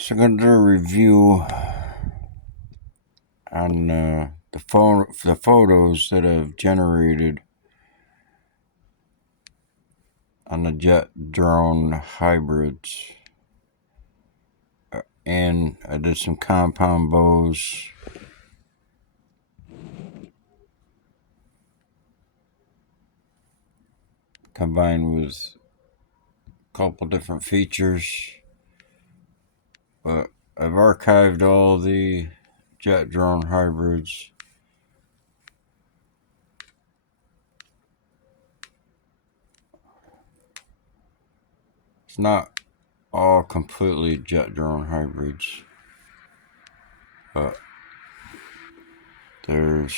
So I'm gonna do a review on the photos that I've generated on the jet drone hybrids, and I did some compound bows. Combined with a couple different features, but I've archived all the jet drone hybrids. It's not all completely jet drone hybrids, but there's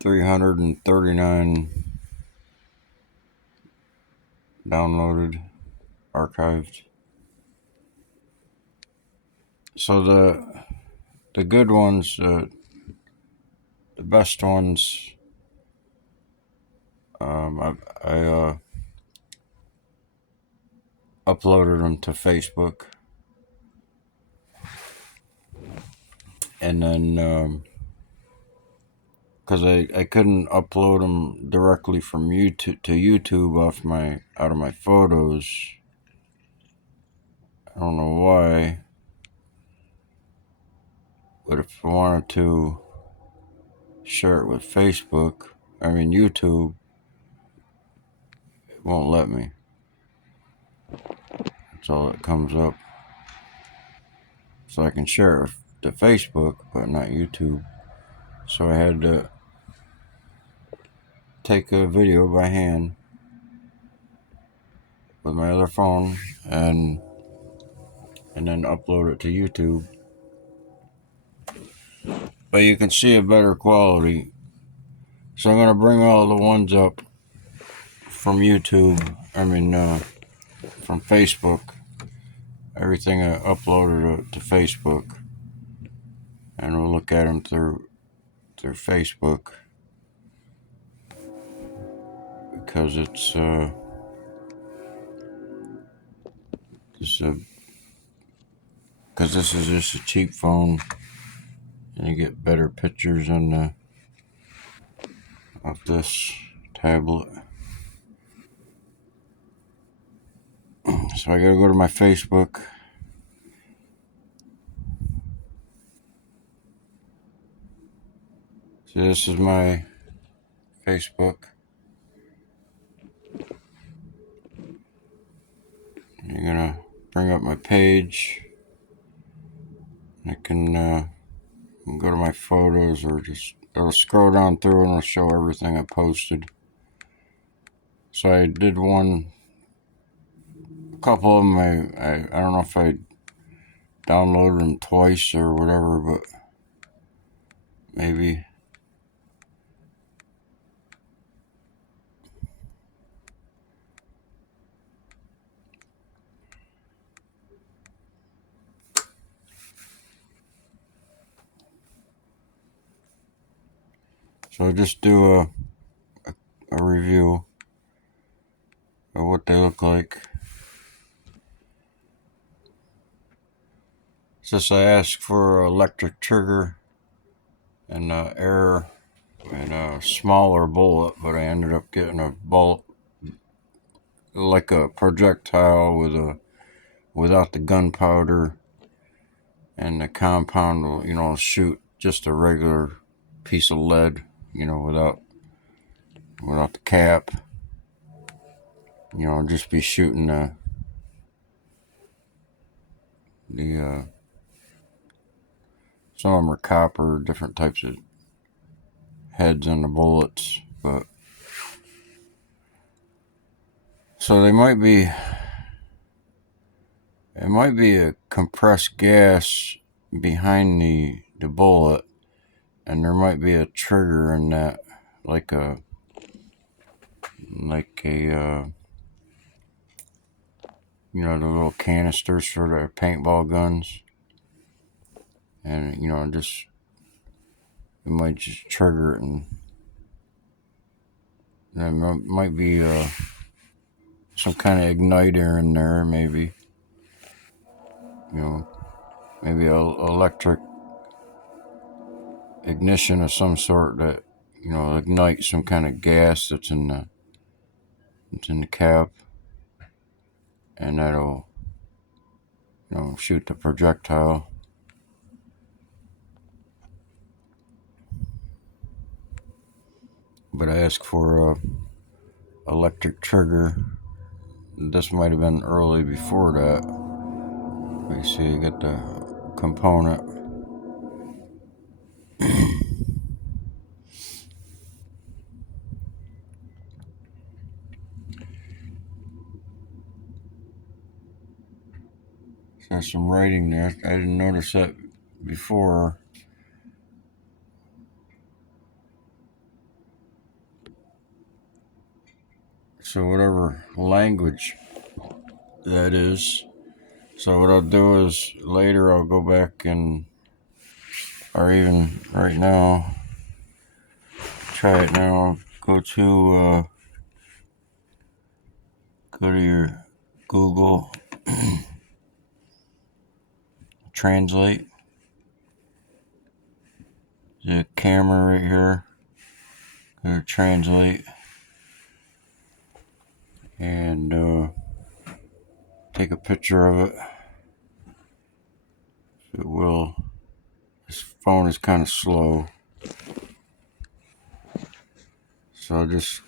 339 downloaded, archived. So the good ones, the best ones, I uploaded them to Facebook, and then because I couldn't upload them directly from YouTube to YouTube out of my photos. I don't know why, but if I wanted to share it with YouTube, it won't let me. That's all that comes up. So I can share it to Facebook, but not YouTube. So I had to take a video by hand with my other phone and then upload it to YouTube. But you can see a better quality. So I'm gonna bring all the ones up from YouTube. From Facebook. Everything I uploaded to Facebook, and we'll look at them through Facebook, because it's because this is just a cheap phone, and you get better pictures of this tablet. So I gotta go to my Facebook. So this is my Facebook. You're gonna bring up my page. I can go to my photos, or it'll scroll down through and it'll show everything I posted. So I did a couple of them. I don't know if I downloaded them twice or whatever, but maybe. So I just do a review of what they look like. Since I asked for an electric trigger and air and a smaller bullet, but I ended up getting a bullet like a projectile without the gunpowder, and the compound will shoot just a regular piece of lead, without the cap. Just be shooting the some of them are copper, different types of heads on the bullets, but so it might be a compressed gas behind the bullet, and there might be a trigger in that, like a the little canisters for the paintball guns, and it might just trigger it, and there might be some kind of igniter in there, maybe. you know, maybe a electric ignition of some sort that, ignites some kind of gas that's in the cap, and that'll, shoot the projectile. But I asked for a electric trigger. This might have been early before that. You see, you get the component. There's some writing there. I didn't notice that before. So whatever language that is. So what I'll do is later I'll go back or even right now, try it now. Go to your Google Translate. The camera right here. Go to Translate and take a picture of it. It will. This phone is kind of slow, so I'll just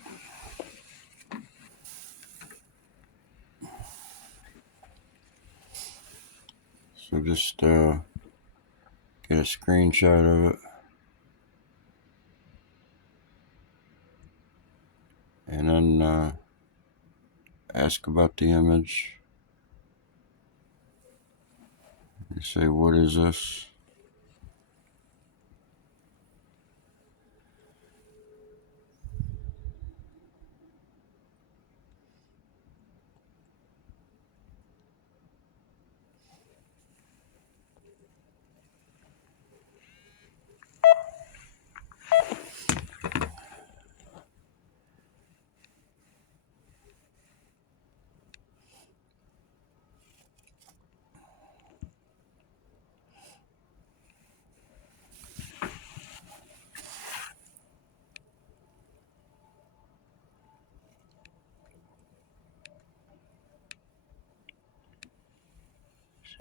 get a screenshot of it, and then ask about the image. You say, what is this?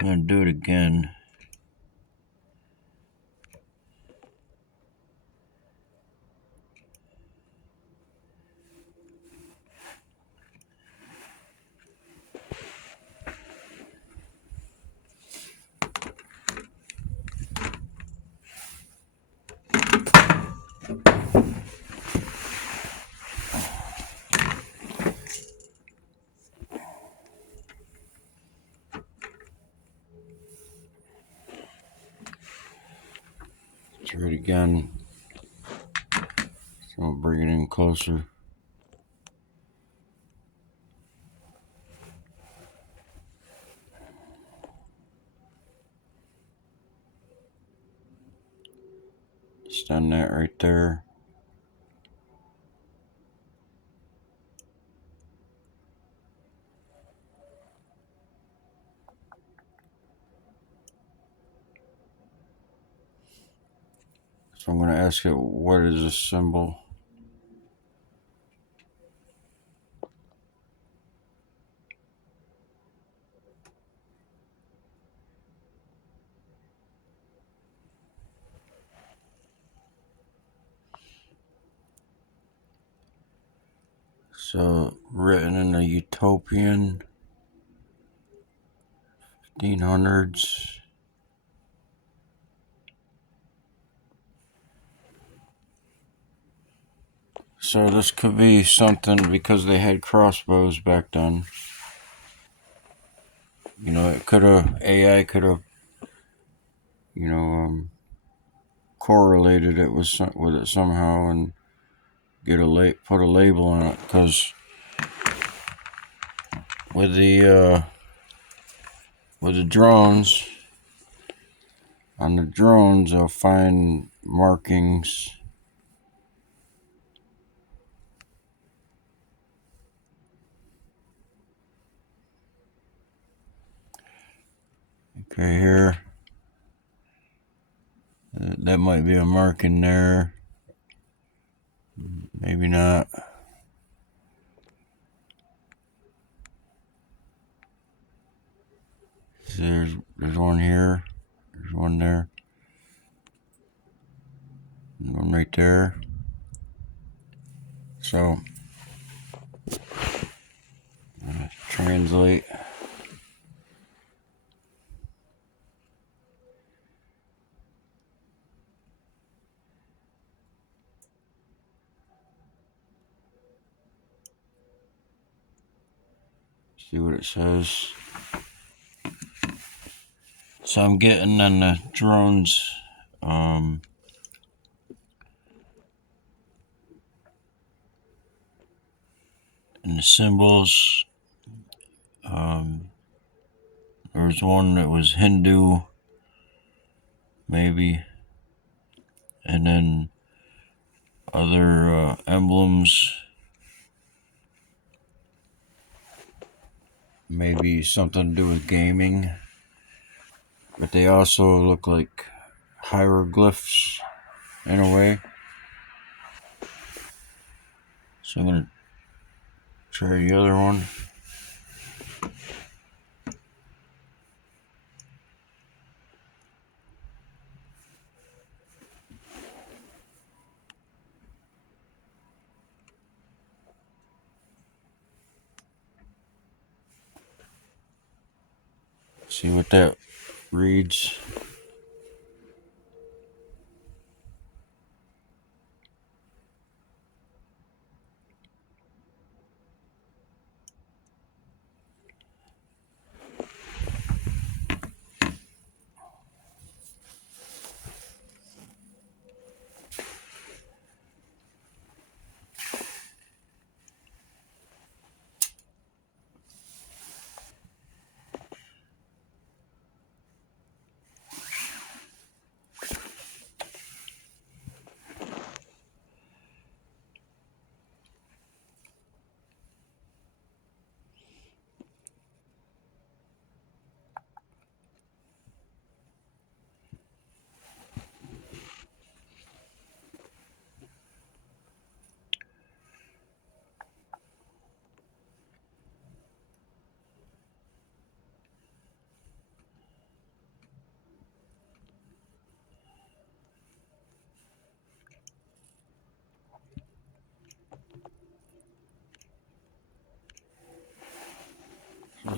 I'm going to do it again. Try it again. So I'll bring it in closer. Just done that right there. So I'm going to ask it, what is this symbol? So written in the utopian 1500s. So this could be something because they had crossbows back then. AI could have, correlated it with it somehow and put a label on it. Because with the drones, on the drones, they'll find markings. Okay, here. That might be a mark in there. Maybe not. There's one here. There's one there. And one right there. So, translate. See what it says. So I'm getting on the drones, and the symbols. There was one that was Hindu, maybe, and then other emblems. Maybe something to do with gaming. But they also look like hieroglyphs in a way. So I'm going to try the other one. See what that reads.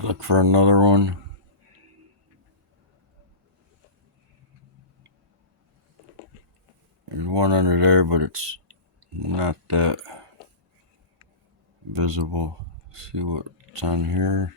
Look for another one. There's one under there, but it's not that visible. See what's on here.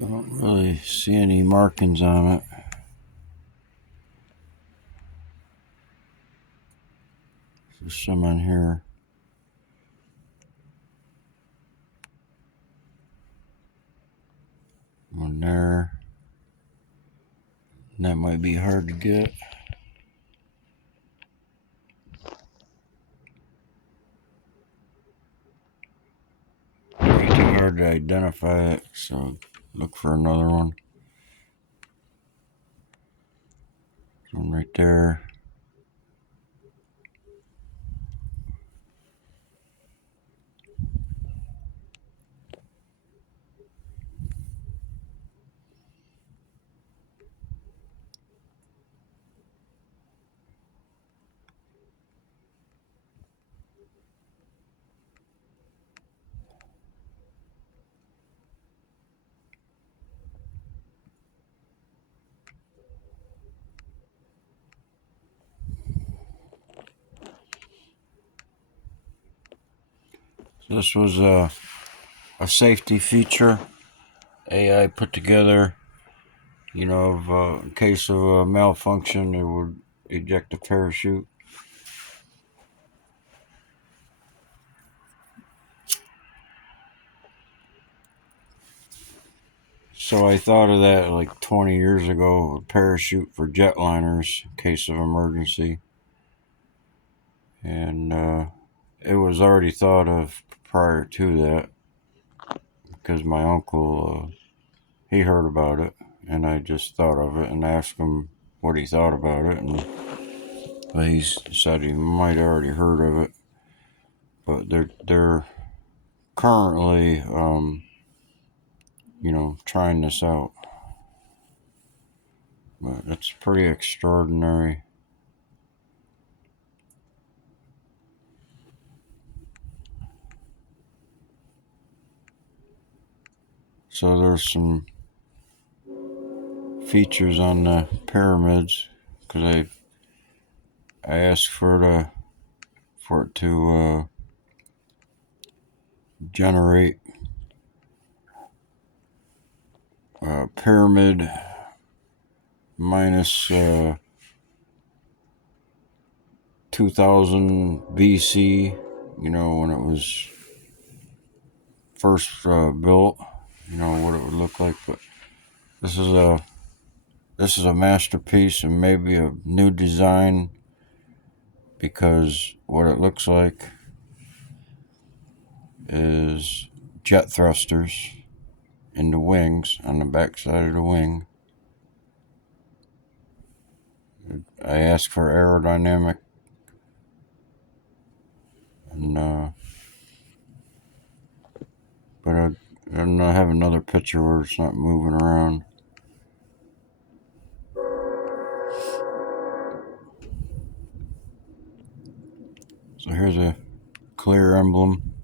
Don't really see any markings on it. There's some on here. there. And that might be hard to get. Way too hard to identify it, so look for another one. One right there. So this was a safety feature AI put together. You know, if, in case of a malfunction, it would eject a parachute. So I thought of that like 20 years ago, a parachute for jetliners in case of emergency. And it was already thought of prior to that because my uncle, he heard about it, and I just thought of it and asked him what he thought about it, and he said he might have already heard of it, but they're currently, trying this out. But it's pretty extraordinary. So there's some features on the pyramids because I asked for it to generate a pyramid minus 2000 BC. You know, when it was first built. You know what it would look like, but this is a masterpiece and maybe a new design because what it looks like is jet thrusters in the wings, on the back side of the wing. I asked for aerodynamic, and but I have another picture where it's not moving around. So here's a clear emblem.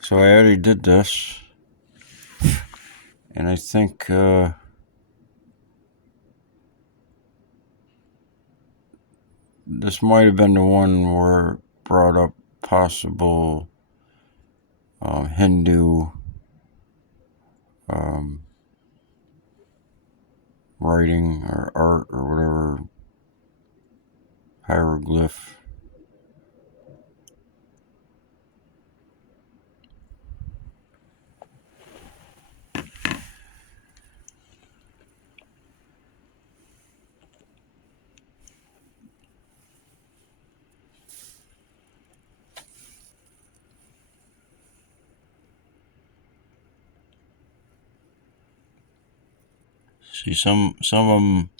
So I already did this, and I think this might have been the one where it brought up possible Hindu writing or art or whatever, hieroglyph. See, some of them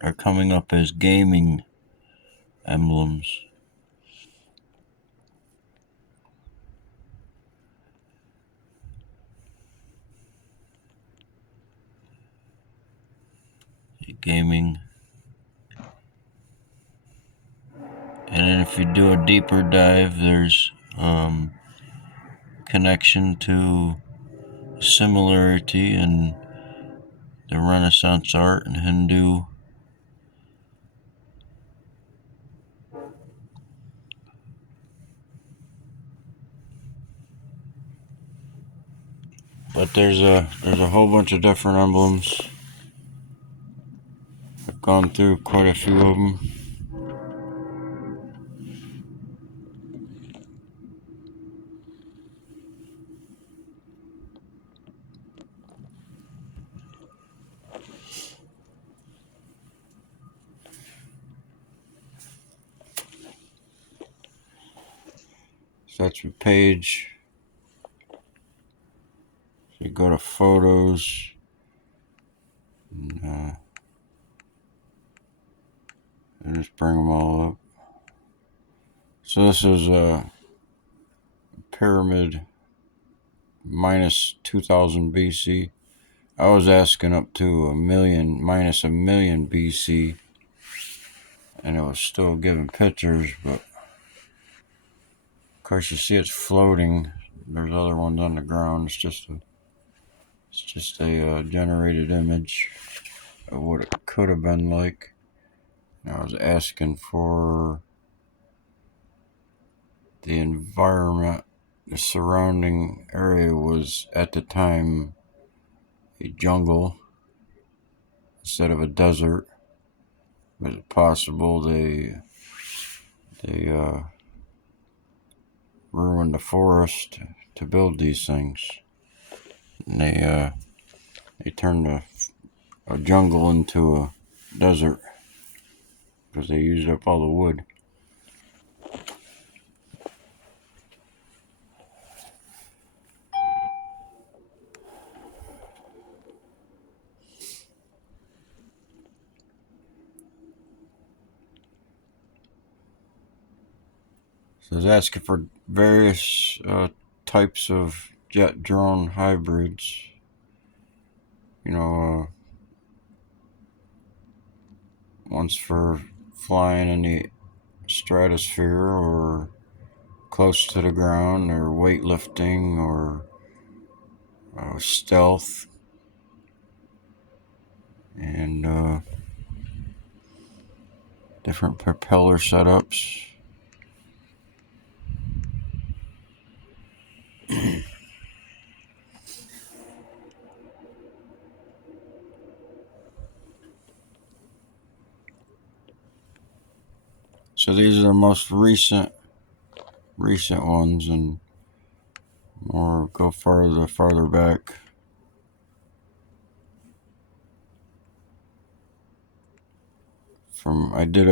are coming up as gaming emblems. Gaming. And then if you do a deeper dive, there's connection to similarity in the Renaissance art and Hindu. But there's a whole bunch of different emblems. gone through quite a few of them. So that's your page. So you go to photos. And just bring them all up. So this is a pyramid minus 2000 BC. I was asking up to minus a million BC, and it was still giving pictures, but of course you see it's floating. There's other ones on the ground. It's just a generated image of what it could have been like. And I was asking for the environment. The surrounding area was at the time a jungle instead of a desert. Was it possible they ruined the forest to build these things? And they turned a jungle into a desert because they used up all the wood. So I was asking for various types of jet drone hybrids. Ones for flying in the stratosphere or close to the ground, or weightlifting, or stealth, and different propeller setups. So these are the most recent ones, and more go farther back. I did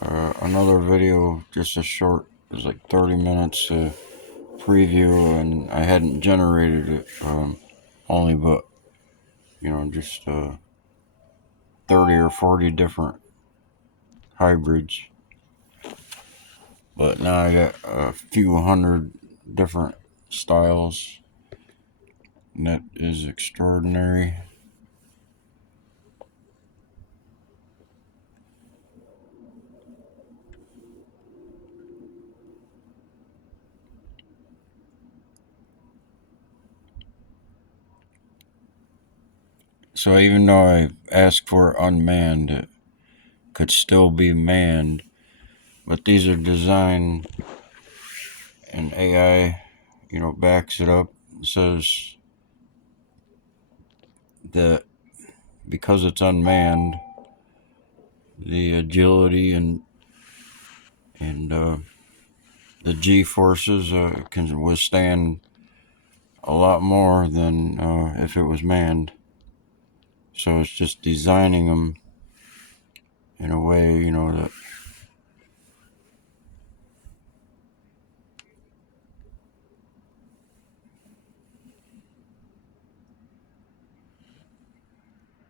another video, just a short, it was like 30 minutes preview, and I hadn't generated it only, but just 30 or 40 different hybrids. But now I got a few hundred different styles, and that is extraordinary. So even though I asked for unmanned, it could still be manned. But these are designed, and AI, backs it up. It says that because it's unmanned, the agility and the G forces can withstand a lot more than if it was manned. So it's just designing them in a way, that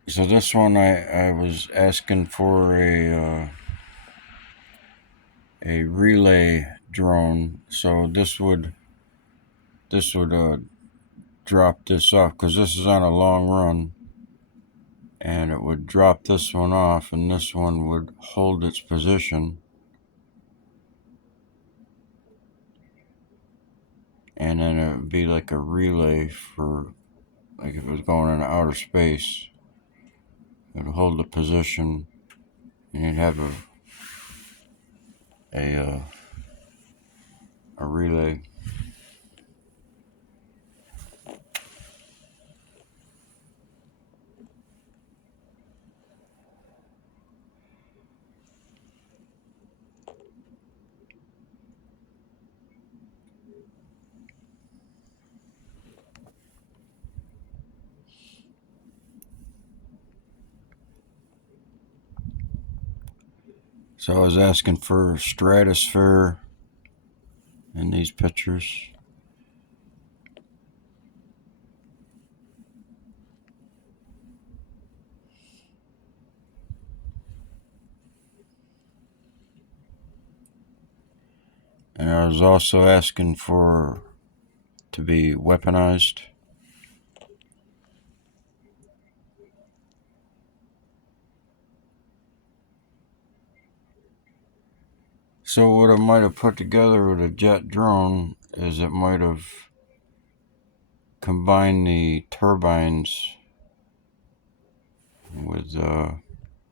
so this one I was asking for a relay drone. So this would drop this off, because this is on a long run, and it would drop this one off, and this one would hold its position, and then it would be like a relay for, like, if it was going into outer space, it would hold the position, and you'd have a relay. So I was asking for stratosphere in these pictures. And I was also asking for to be weaponized. So what I might have put together with a jet drone is it might have combined the turbines with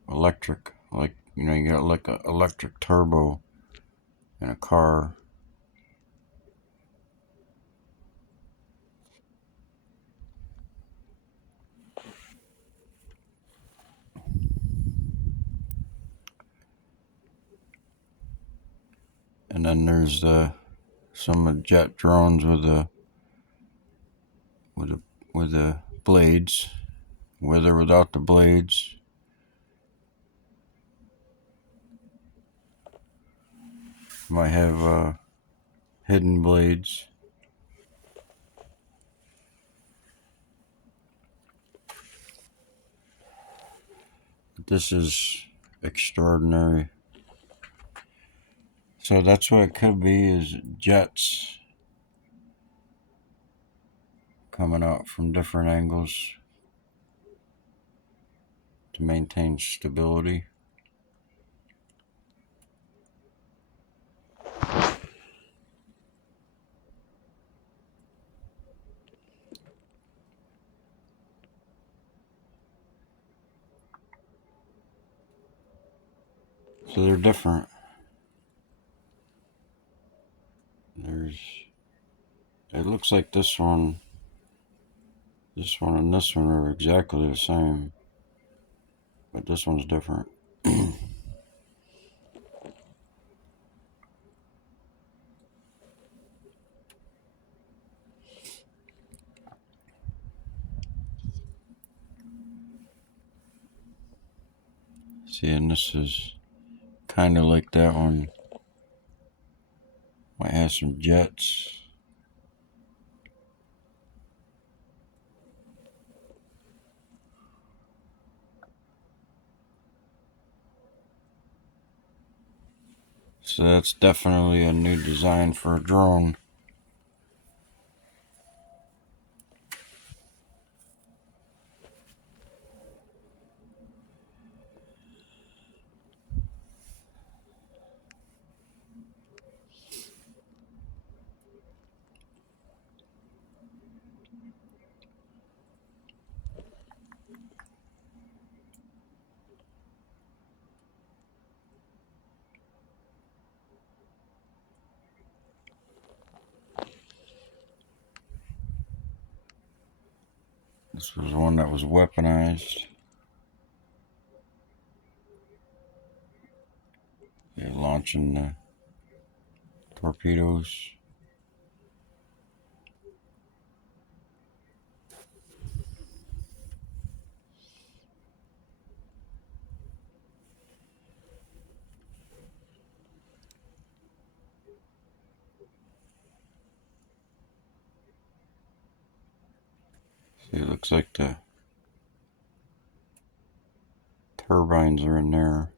electric, like you got like an electric turbo in a car. And then there's some jet drones with the blades, with or without the blades. Might have hidden blades. This is extraordinary. So that's what it could be, is jets coming out from different angles to maintain stability. So they're different. It looks like this one, and this one are exactly the same, but this one's different. See, and this is kind of like that one. Might have some jets. So that's definitely a new design for a drone. This was one that was weaponized. They're launching the torpedoes. See, it looks like the turbines are in there.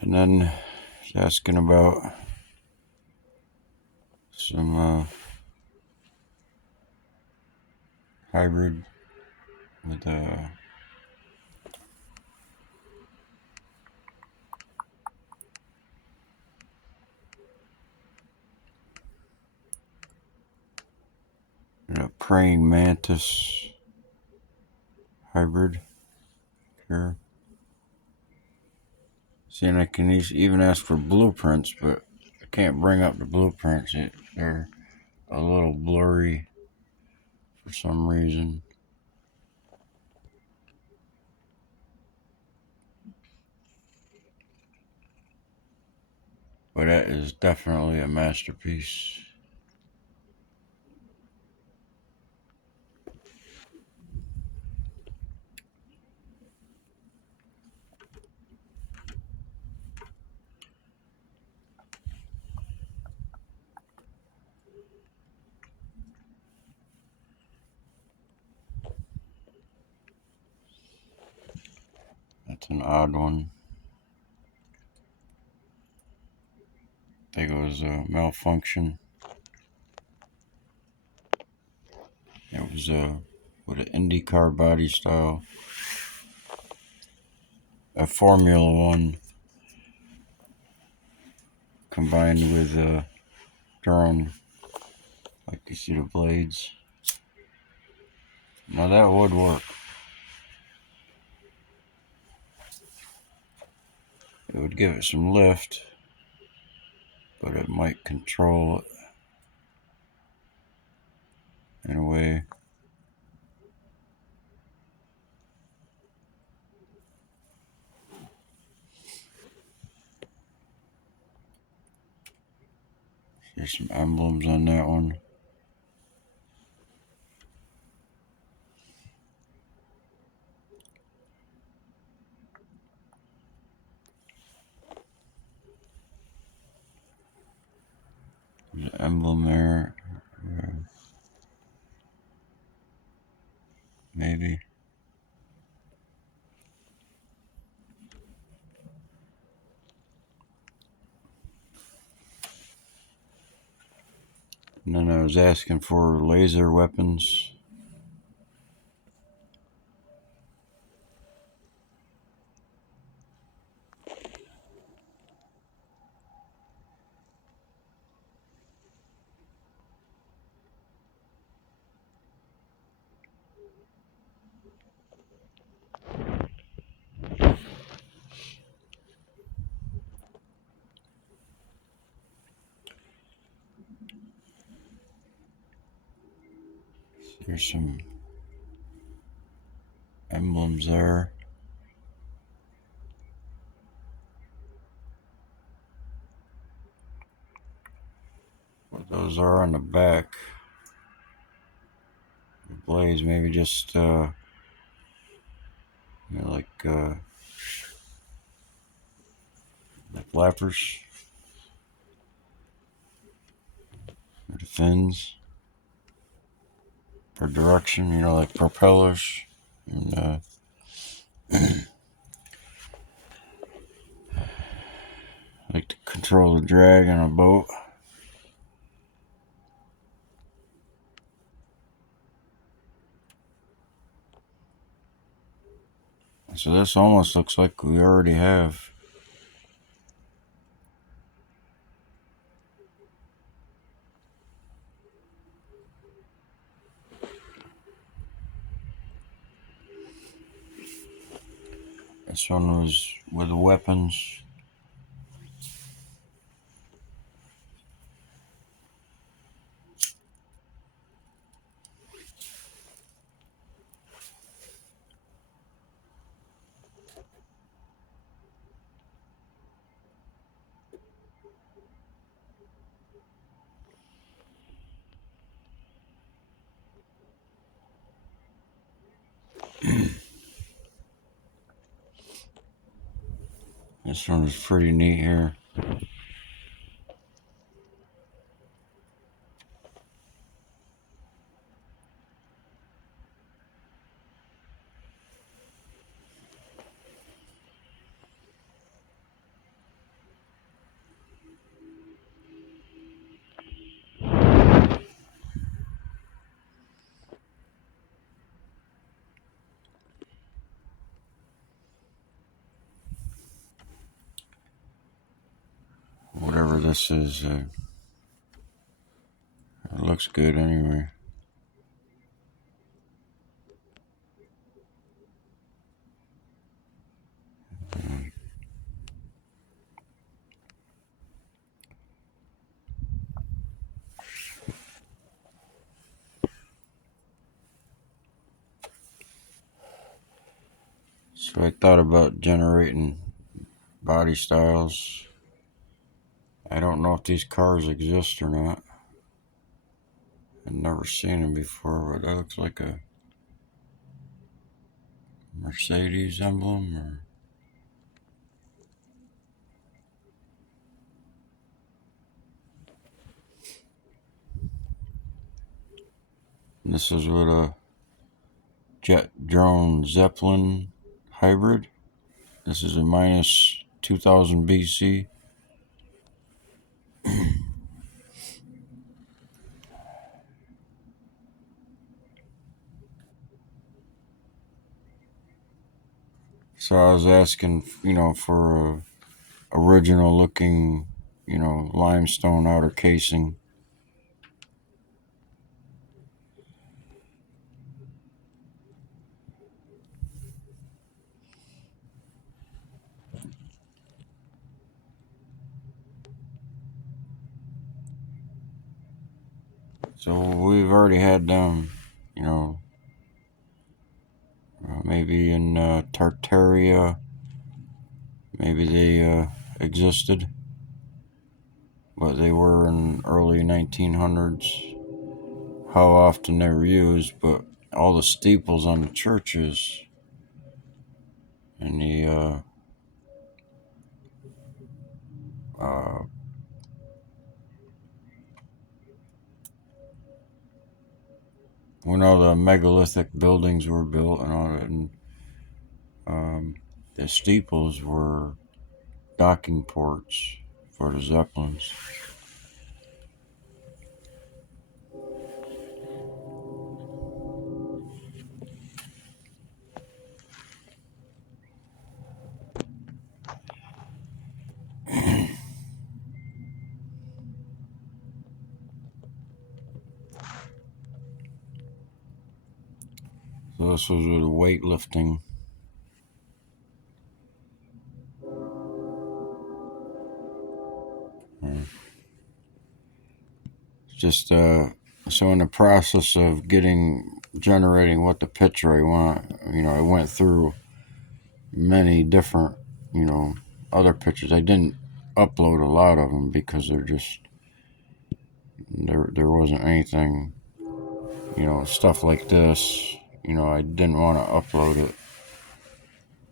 And then he's asking about some hybrid with a praying mantis hybrid here. See, and I can even ask for blueprints, but I can't bring up the blueprints. They're a little blurry for some reason. but that is definitely a masterpiece. That's an odd one. I think it was a malfunction. It was with an IndyCar body style, a Formula One combined with drone, like you see the blades. Now that would work. It would give it some lift, but it might control it in a way. There's some emblems on that one. There's an emblem there. Maybe. And then I was asking for laser weapons. There's some emblems there. What those are on the back. The blades, maybe just like the flappers or the fins for direction, like propellers. And like to control the drag on a boat. So this almost looks like we already have. This one was with the weapons. This one is pretty neat here. Whatever this is, it looks good anyway. So I thought about generating body styles I don't know if these cars exist or not. I've never seen them before, but that looks like a Mercedes emblem. Or this is with a jet drone Zeppelin hybrid. This is a minus 2000 BC. So I was asking, for a original looking, limestone outer casing. So we've already had them, maybe in Tartaria, maybe they existed, but they were in early 1900s. How often they were used, but all the steeples on the churches and the when all the megalithic buildings were built and all that, and the steeples were docking ports for the Zeppelins. So this was with weightlifting. Just so in the process of generating what the picture I want, I went through many different, other pictures. I didn't upload a lot of them because there wasn't anything, stuff like this. I didn't want to upload it,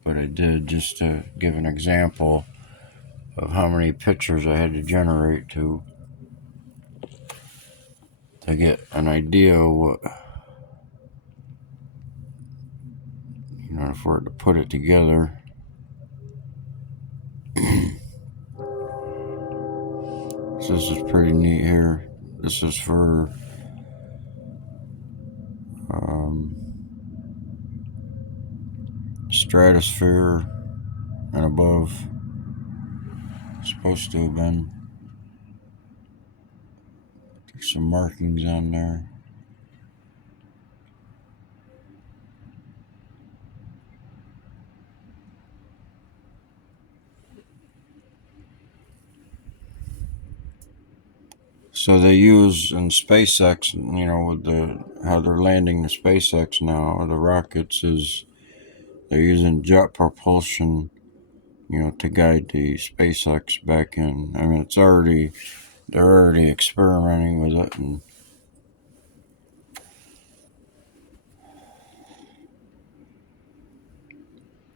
but I did just to give an example of how many pictures I had to generate to get an idea of what, for it to put it together. So this is pretty neat here. This is for stratosphere and above. It's supposed to have been. There's some markings on there. So they use in SpaceX, with how they're landing the SpaceX now, or the rockets, is they're using jet propulsion, to guide the SpaceX back in. I mean, they're already experimenting with it,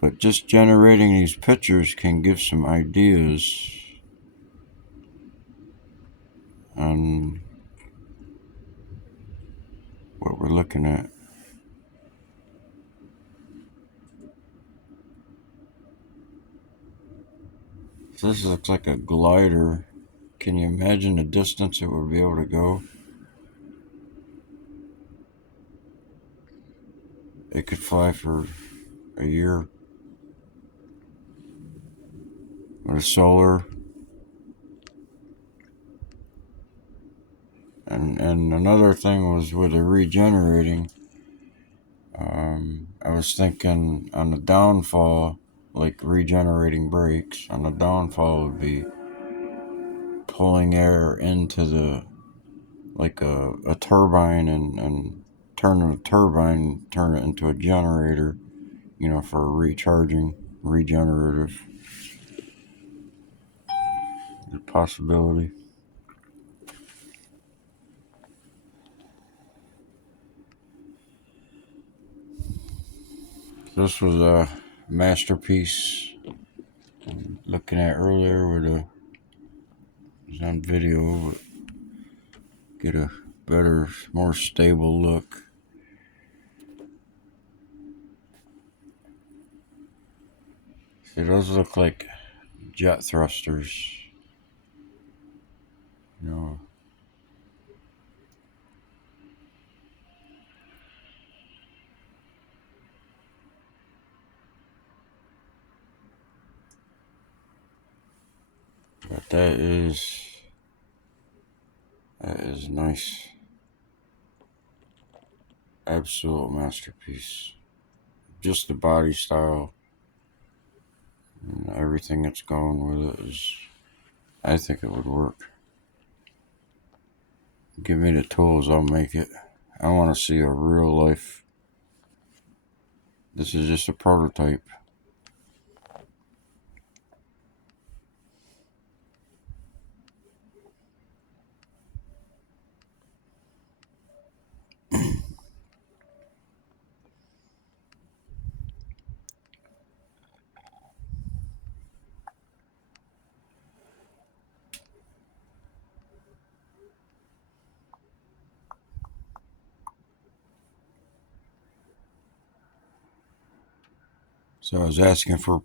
but just generating these pictures can give some ideas on what we're looking at. So this looks like a glider. Can you imagine the distance it would be able to go? It could fly for a year. Or solar. And another thing was with the regenerating. I was thinking on the downfall, like regenerating brakes, on the downfall would be pulling air into like a turbine and turn it into a generator, for recharging, regenerative. a possibility. This was a masterpiece looking at earlier with it was on video, but get a better, more stable look. It does look like jet thrusters, you know. But that is nice. Absolute masterpiece. Just the body style and everything that's going with it is, I think it would work. Give me the tools, I'll make it. I want to see a real life. This is just a prototype. So I was asking for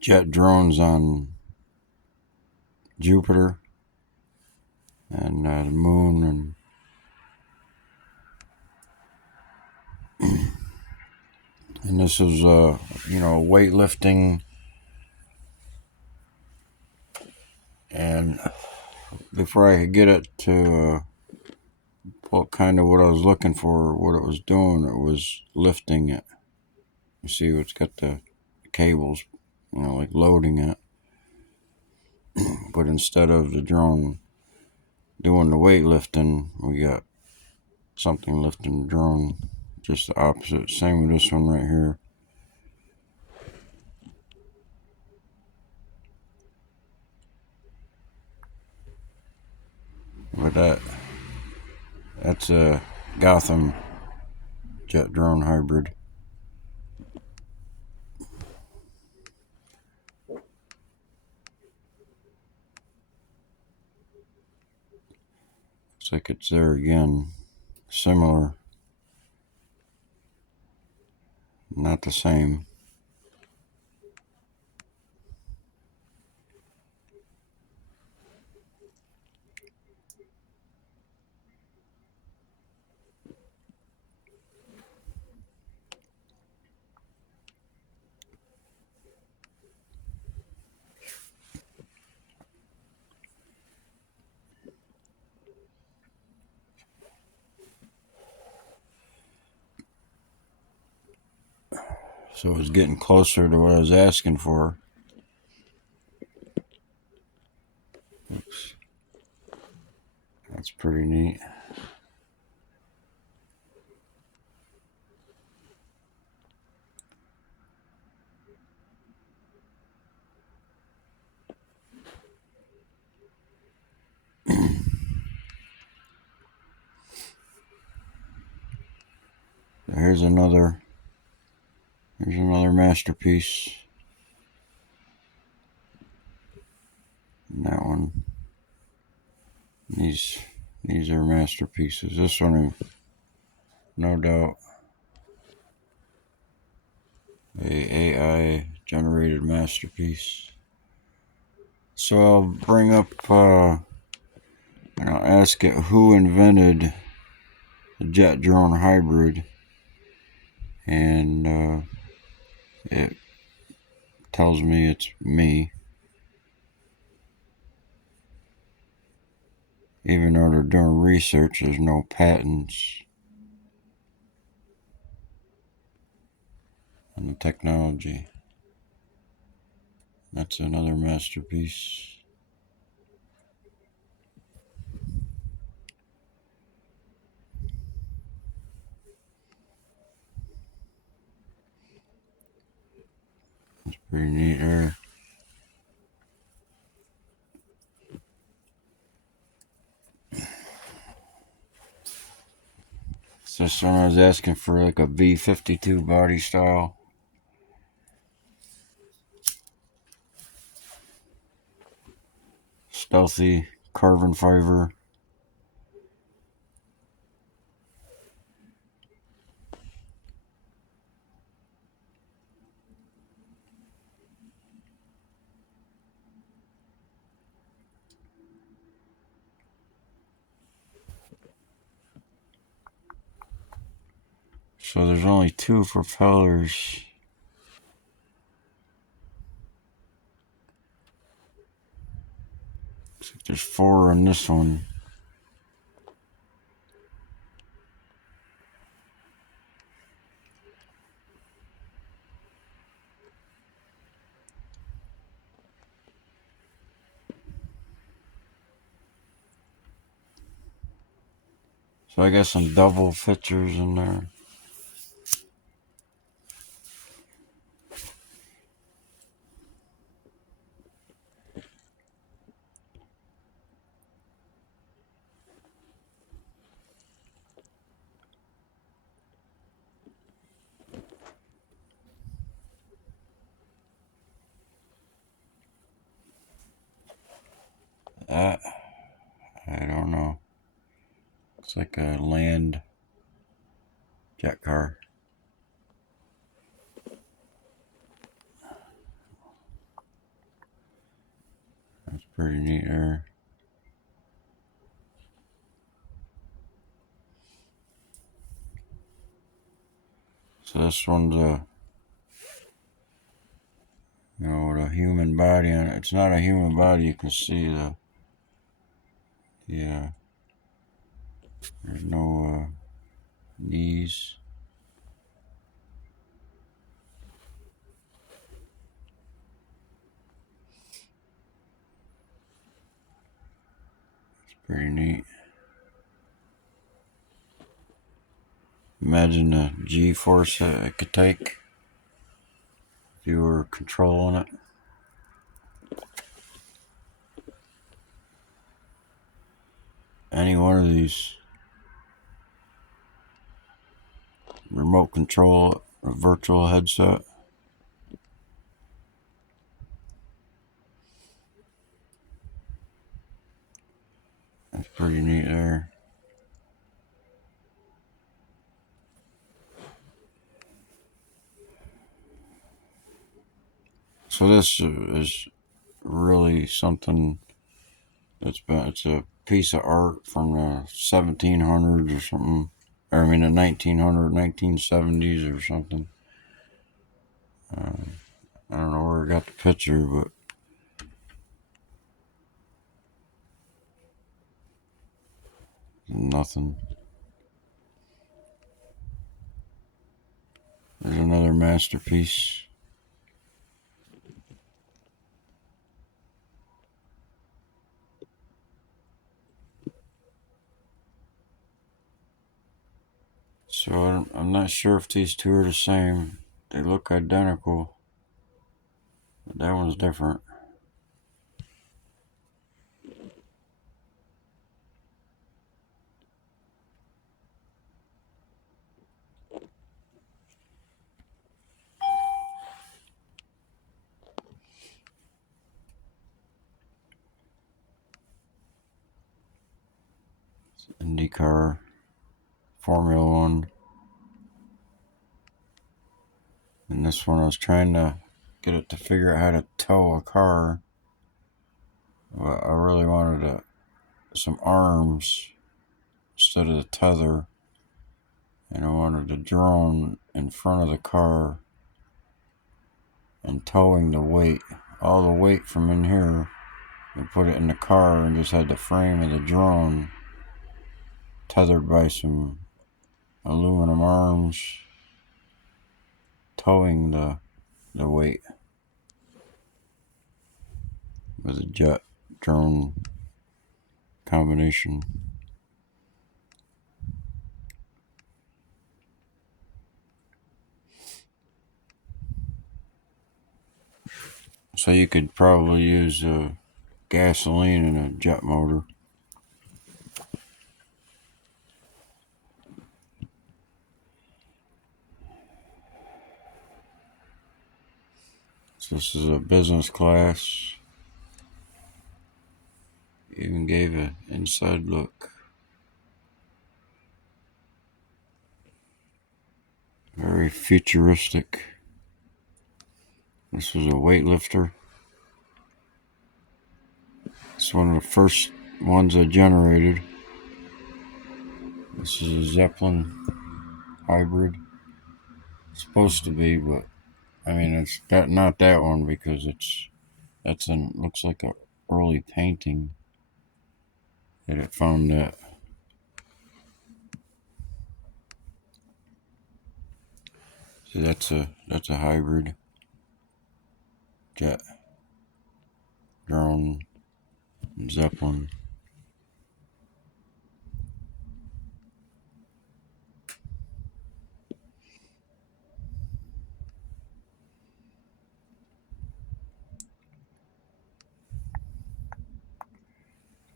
jet drones on Jupiter and the moon, and this is weightlifting, and before I could get it to what I was looking for, what it was doing, it was lifting it. You see, it's got the cables, like loading it, but instead of the drone doing the weightlifting, we got something lifting the drone. Just the opposite. Same with this one right here. But that's a Gotham jet drone hybrid. Looks like it's there again. Similar. Not the same. So it's getting closer to what I was asking for. Oops. That's pretty neat. Here's another masterpiece. And that one. These are masterpieces. This one, no doubt, a AI generated masterpiece. So I'll bring up and I'll ask it who invented the jet drone hybrid, and it tells me it's me. Even though they're doing research, there's no patents on the technology. That's another masterpiece. It's pretty neat there. this one I was asking for like a V52 body style. Stealthy carbon fiber. So there's only 2 propellers. Looks like there's 4 in this one. So I got some double fixtures in there. That, I don't know. Looks like a land jet car. That's pretty neat there. So this one's a, you know, with a human body on it. It's not a human body. You can see the, yeah, there's no knees. It's pretty neat. Imagine the G-force that it could take if you were controlling it. Any one of these remote control, a virtual headset. That's pretty neat there. So this is really something it's a piece of art from the 1700s or something. Or I mean the 1970s or something. I don't know where I got the picture, but nothing. There's another masterpiece. So I'm not sure if these two are the same. They look identical, but that one's different. IndyCar, Formula One. And this one I was trying to get it to figure out how to tow a car. But I really wanted some arms instead of the tether. And I wanted a drone in front of the car and towing the weight, all the weight from in here, and put it in the car and just had the frame of the drone tethered by some aluminum arms towing the weight with a jet drone combination. So you could probably use gasoline in a jet motor. So this is a business class. Even gave an inside look. Very futuristic. This was a weightlifter. It's one of the first ones I generated. This is a Zeppelin hybrid. It's supposed to be, but I mean it's not that one because looks like a early painting that it found that. So that's a hybrid jet drone Zeppelin.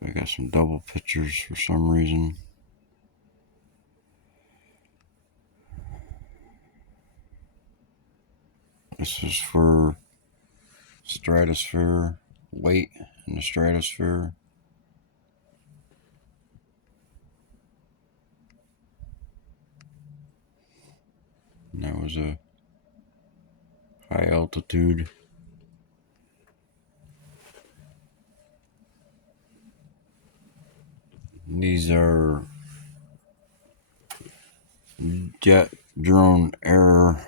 I got some double pictures for some reason. This is for stratosphere, weight in the stratosphere. And that was a high altitude. These are jet drone air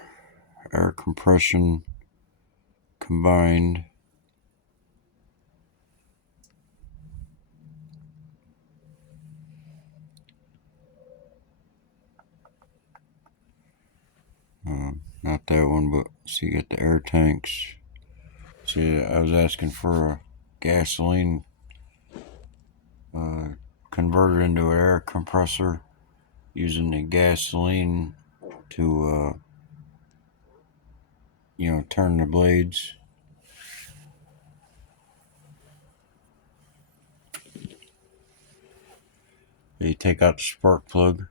compression combined. Not that one, but see, you got the air tanks. See, I was asking for a gasoline converted into an air compressor using the gasoline to, turn the blades. You take out the spark plug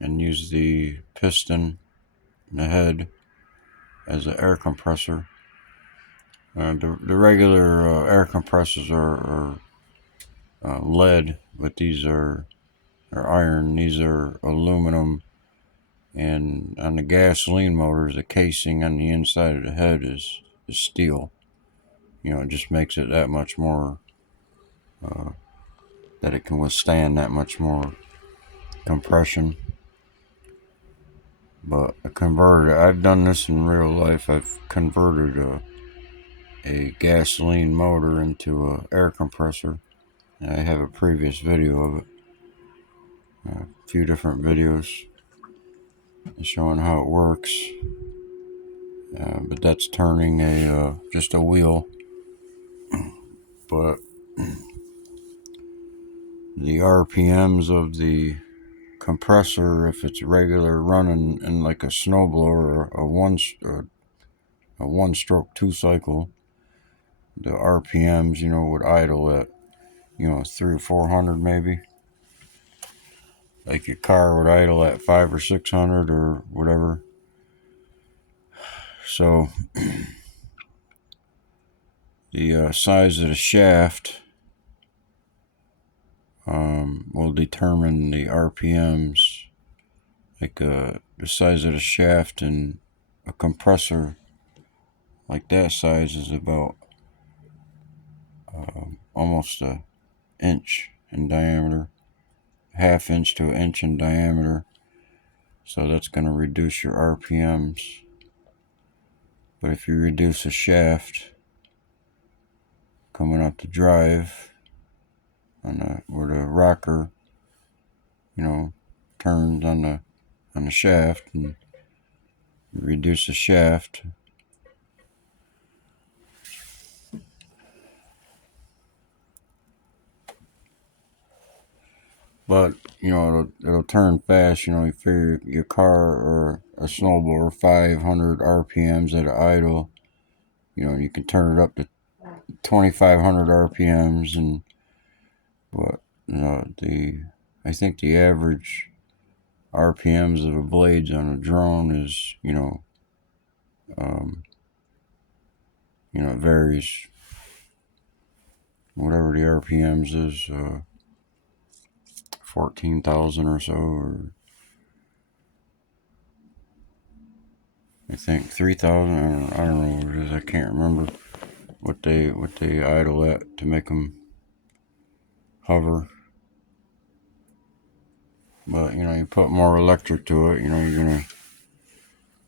and use the piston in the head as an air compressor. The regular air compressors are lead, but these are iron. These are aluminum. And on the gasoline motors, the casing on the inside of the head is steel. It just makes it that much more, that it can withstand that much more compression. But a converter, I've done this in real life. I've converted a gasoline motor into an air compressor. And I have a previous video of it, a few different videos showing how it works. But that's turning just a wheel. But the RPMs of the compressor, if it's regular running in like a snowblower or a one stroke 2-cycle, the RPMs would idle at 300 or 400 maybe. Like your car would idle at 500 or 600 or whatever. So the size of the shaft will determine the RPMs. Like the size of the shaft in a compressor like that size is about almost an inch in diameter, half inch to an inch in diameter. So that's going to reduce your RPMs. But if you reduce a shaft coming up the drive where the rocker, turns on the shaft, and you reduce the shaft, but it'll turn fast. You figure your car or a snowblower 500 RPMs at idle. You can turn it up to 2,500 RPMs, but I think the average RPMs of the blades on a drone is it varies. Whatever the RPMs is, 14,000 or so, or I think 3,000. I don't know what it is. I can't remember what they idle at to make them hover. But you put more electric to it. You're gonna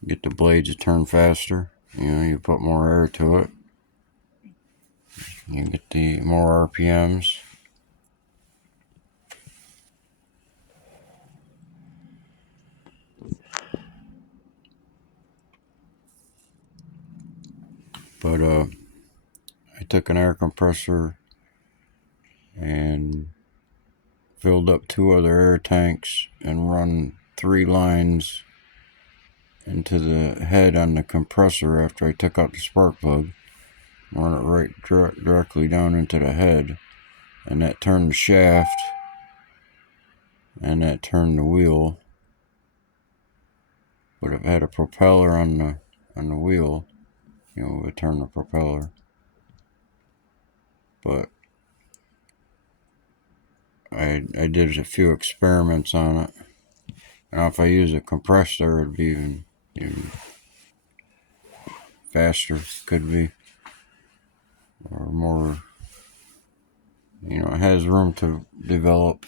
get the blades to turn faster. You put more air to it. You get the more RPMs. But I took an air compressor and filled up 2 other air tanks and run 3 lines into the head on the compressor after I took out the spark plug. Run it right directly down into the head, and that turned the shaft, and that turned the wheel. But if it had a propeller on the wheel, it would turn the propeller. But I did a few experiments on it. And if I use a compressor, it'd be even faster. Could be, or more. It has room to develop.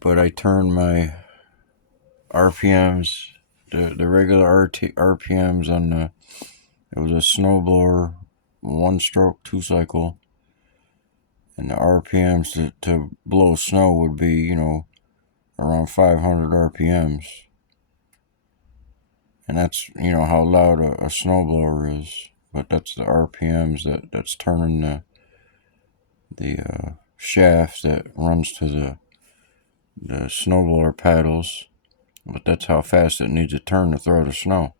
But I turned my RPMs, the regular RPMs on the. It was a snowblower, 1-stroke, 2-cycle, and the RPMs to blow snow would be, around 500 RPMs. And that's, how loud a snowblower is. But that's the RPMs that's turning the shaft that runs to the snowblower paddles. But that's how fast it needs to turn to throw the snow.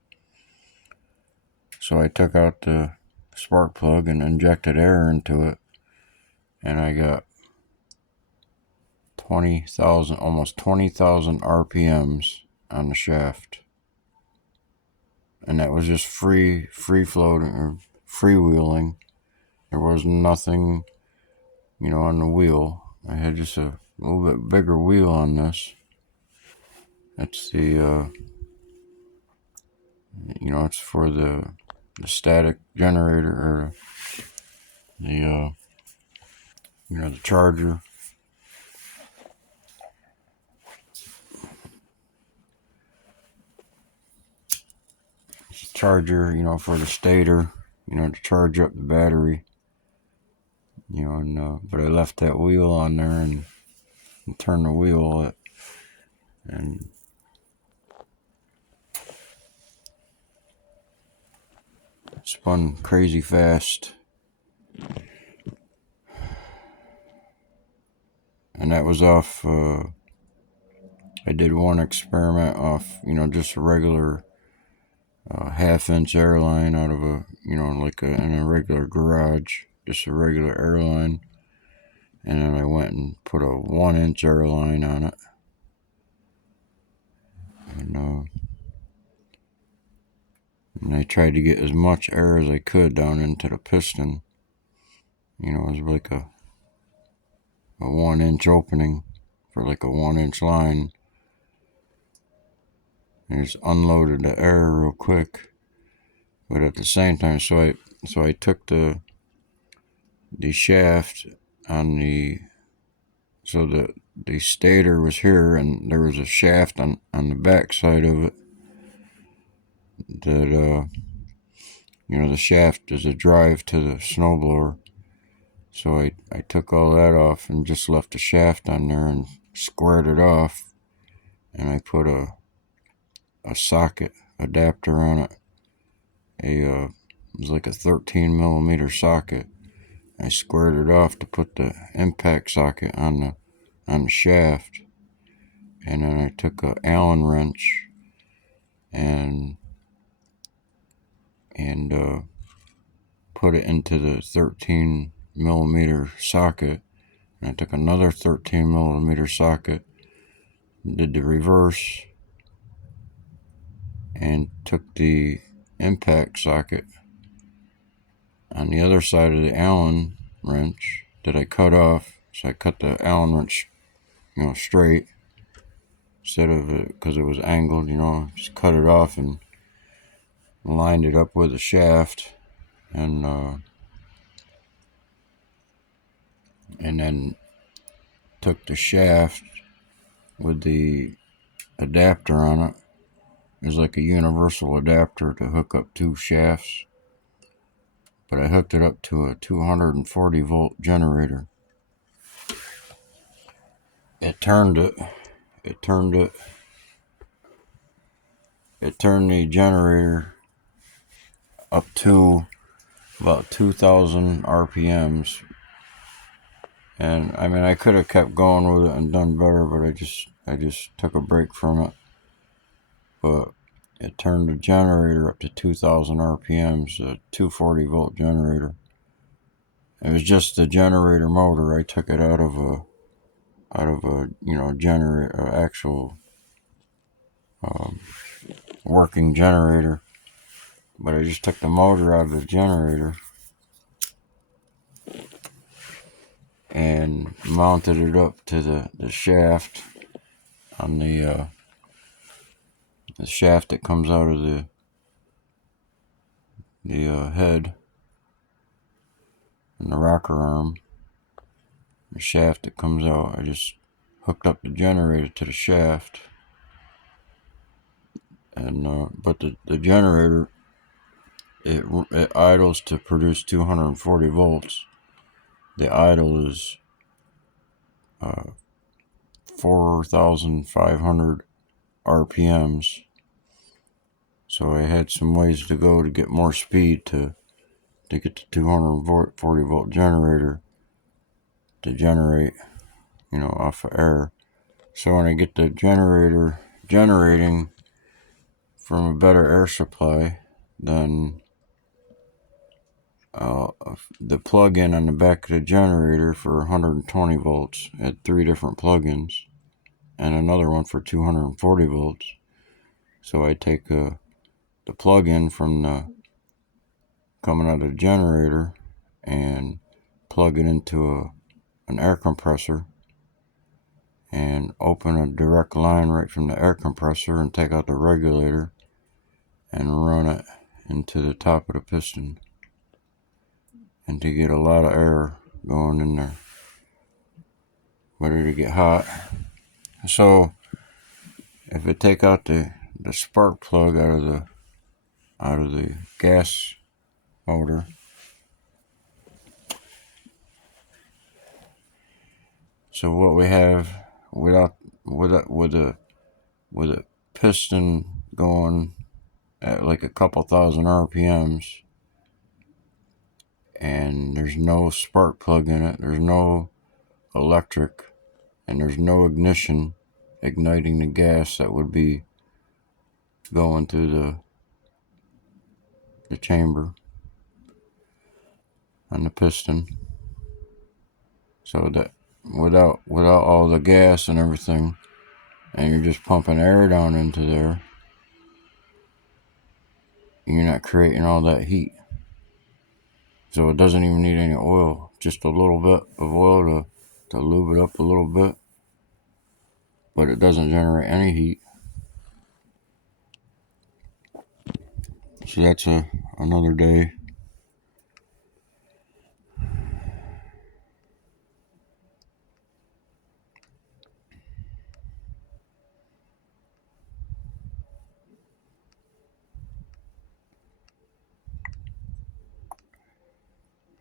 So I took out the spark plug and injected air into it, and I got 20,000, almost 20,000 RPMs on the shaft. And that was just free floating or freewheeling. There was nothing, on the wheel. I had just a little bit bigger wheel on this. That's the, it's for the static generator, or the, the charger. It's a charger, for the stator, to charge up the battery. But I left that wheel on there and turned the wheel and spun crazy fast. And that was off, I did one experiment off, just a regular 1/2-inch airline out of in a regular garage, just a regular airline. And then I went and put a 1-inch airline on it. And I tried to get as much air as I could down into the piston. It was like a 1-inch opening for like a 1-inch line. And just unloaded the air real quick. But at the same time, so I took the shaft on so the stator was here, and there was a shaft on the back side of it that the shaft is a drive to the snowblower. So I took all that off and just left the shaft on there and squared it off, and I put a socket adapter on it. It was like a 13 millimeter socket. I squared it off to put the impact socket on the shaft, and then I took a Allen wrench and put it into the 13 millimeter socket And I took another 13 millimeter socket, did the reverse, and took the impact socket on the other side of the Allen wrench that I cut off. So I cut the Allen wrench, straight instead of it, because it was angled, just cut it off and lined it up with a shaft, and then took the shaft with the adapter on it. It was like a universal adapter to hook up two shafts, but I hooked it up to a 240 volt generator. It turned the generator up to about 2,000 RPMs. And I mean, I could have kept going with it and done better, but I just took a break from it. But it turned the generator up to 2,000 RPMs, a 240 volt generator. It was just the generator motor. I took it out of a generator, actual working generator. But I just took the motor out of the generator and mounted it up to the shaft on the shaft that comes out of the head and the rocker arm. The shaft that comes out, I just hooked up the generator to the shaft, and but the generator, it idles to produce 240 volts. The idle is 4,500 RPMs. So I had some ways to go to get more speed to get the 240 volt generator to generate, off of air. So when I get the generator generating from a better air supply, then the plug-in on the back of the generator for 120 volts had 3 different plug-ins and another one for 240 volts. So I take the plug-in from the coming out of the generator and plug it into an air compressor and open a direct line right from the air compressor and take out the regulator and run it into the top of the piston, and to get a lot of air going in there, ready to get hot. So if I take out the spark plug out of the gas motor, so what we have with a piston going at like a couple thousand RPMs, and there's no spark plug in it, there's no electric, and there's no ignition igniting the gas that would be going through the chamber on the piston. So that without all the gas and everything, and you're just pumping air down into there, you're not creating all that heat. So it doesn't even need any oil, just a little bit of oil to lube it up a little bit, but it doesn't generate any heat. So that's another day.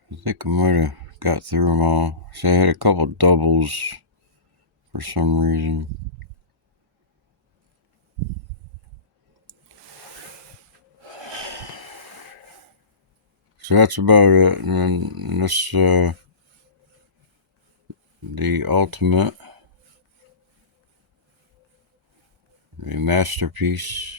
I think I might have got through them all. So I had a couple doubles for some reason. So that's about it. And then this, the Ultimate, the Masterpiece.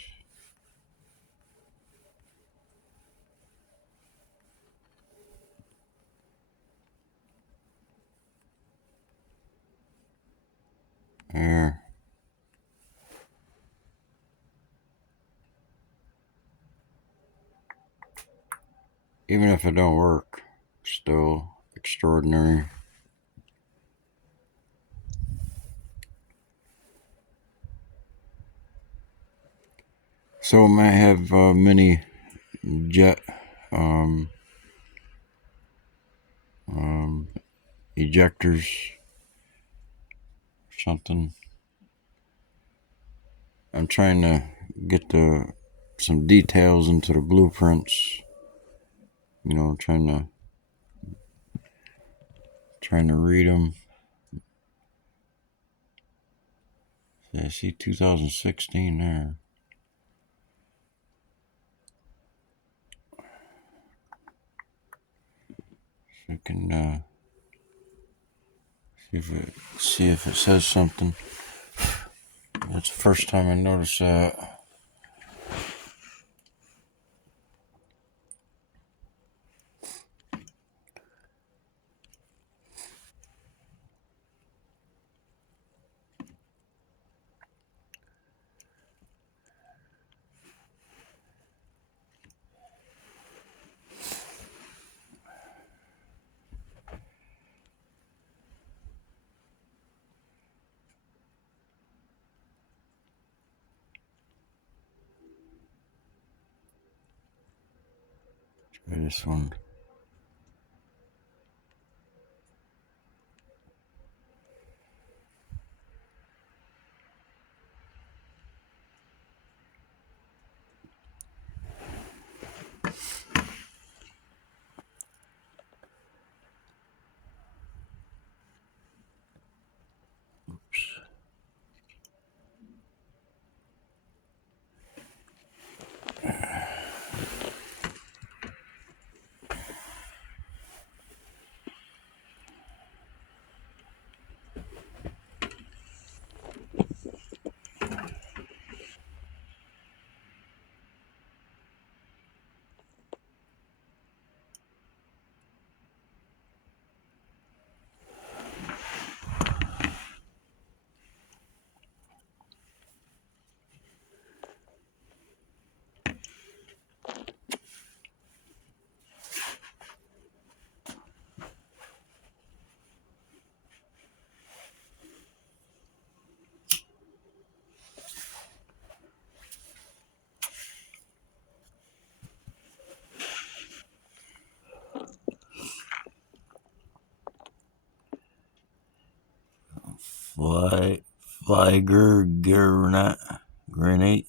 even if it don't work, still extraordinary. So it might have many jet um, ejectors or something. I'm trying to get some details into the blueprints. Trying to read them. I see 2016 there. So I can see if it says something. That's the first time I noticed that. Try this one. Oops. Flieger grenade,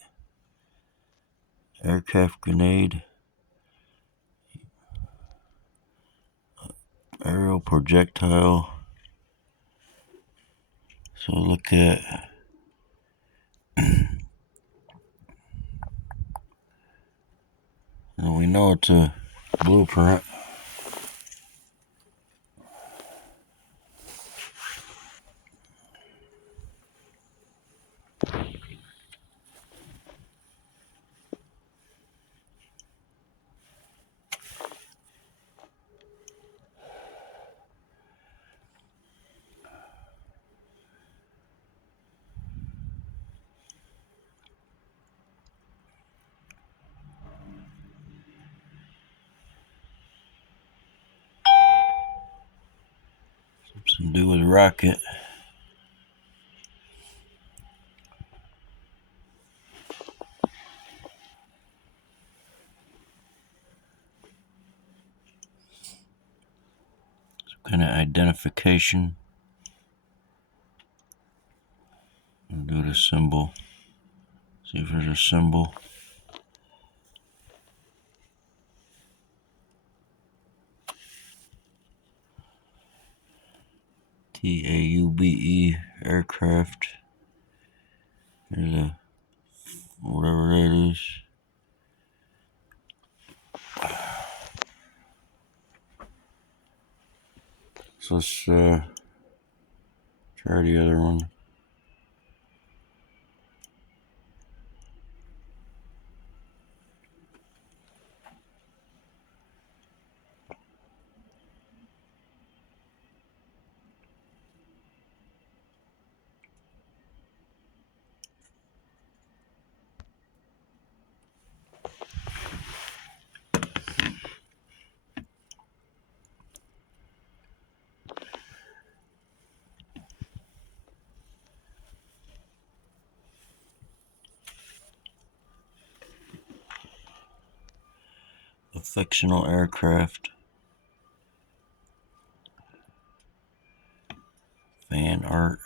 aircraft grenade, aerial projectile. So look at we know it's a blueprint. Something to do with rocket. Some kind of identification. I'll do the symbol. See if there's a symbol. TAUBE aircraft. There's a whatever that is. So let's try the other one. fictional aircraft. Fan art.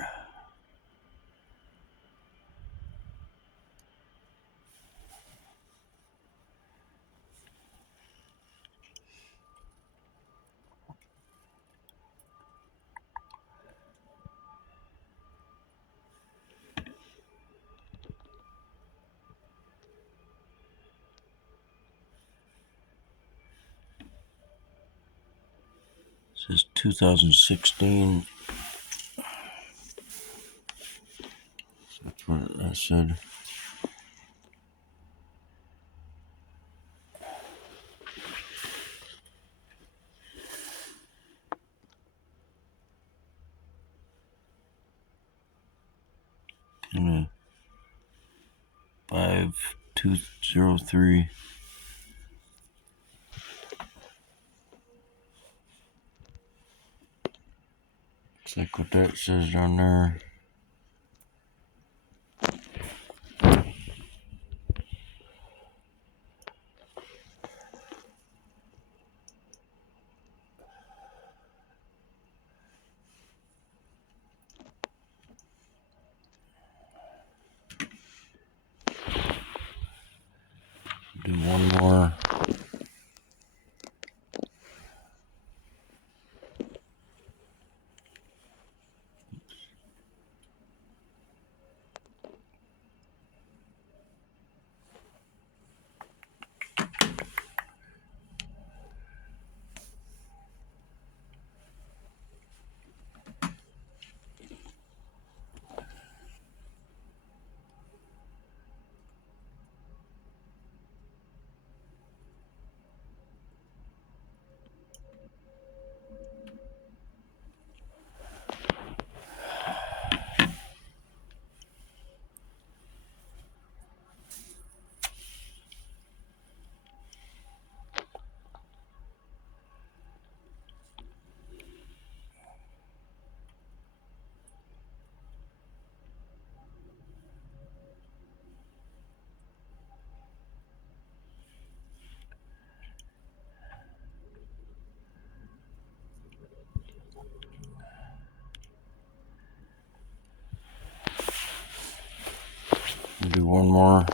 It says 2016. That's what I said. Kinda 5203. Looks like what that says down there. Do one more. Do one more.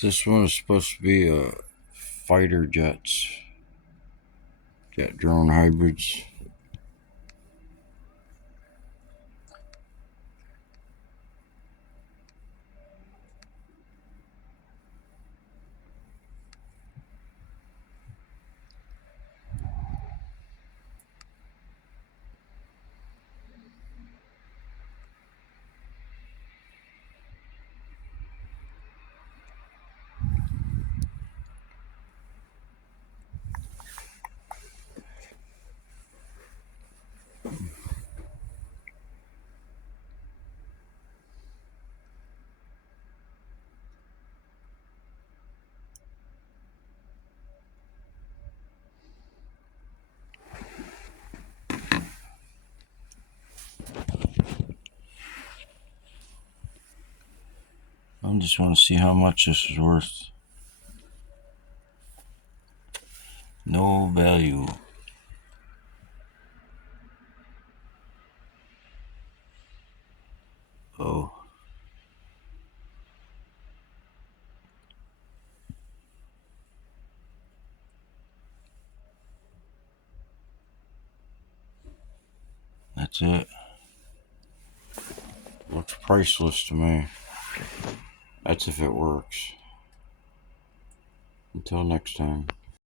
This one is supposed to be fighter jets, jet drone hybrids. I just want to see how much this is worth. No value. Oh. That's it. Looks priceless to me. That's if it works. Until next time.